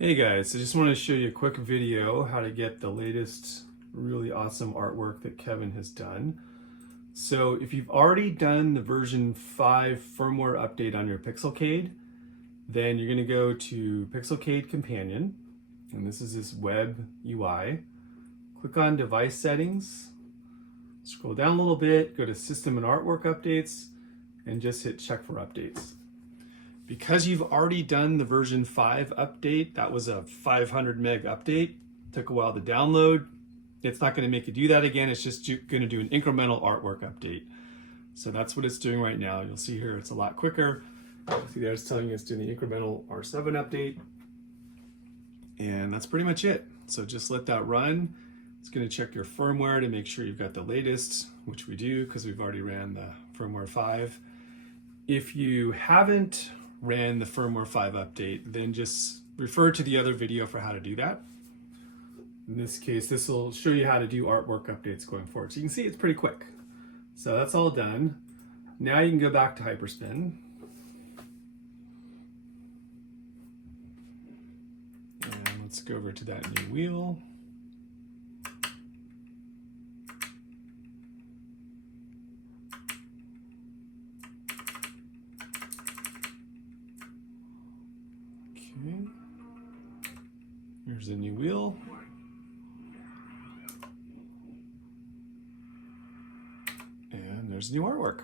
Hey guys, I just want to show you a quick video how to get the latest really awesome artwork that Kevin has done. So if you've already done the version 5 firmware update on your Pixelcade, then you're going to go to Pixelcade Companion, and this is this web UI. Click on device settings, scroll down a little bit, go to system and artwork updates, and just hit check for updates. Because you've already done the version 5 update, that was a 500 meg update, took a while to download. It's not going to make you do that again. It's just going to do an incremental artwork update. So that's what it's doing right now. You'll see here it's a lot quicker. See there it's telling you it's doing the incremental R7 update. And that's pretty much it. So just let that run. It's going to check your firmware to make sure you've got the latest, which we do because we've already ran the firmware 5. If you haven't ran the firmware 5 update, then just refer to the other video for how to do that. In this case, this will show you how to do artwork updates going forward. So you can see it's pretty quick. So that's all done. Now you can go back to Hyperspin. And let's go over to that new wheel. Okay. Here's the new wheel. And there's new artwork.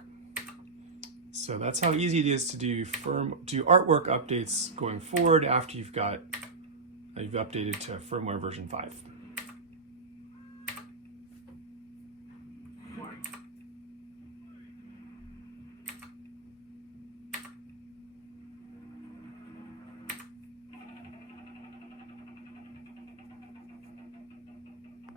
So that's how easy it is to do artwork updates going forward after you've updated to firmware version 5.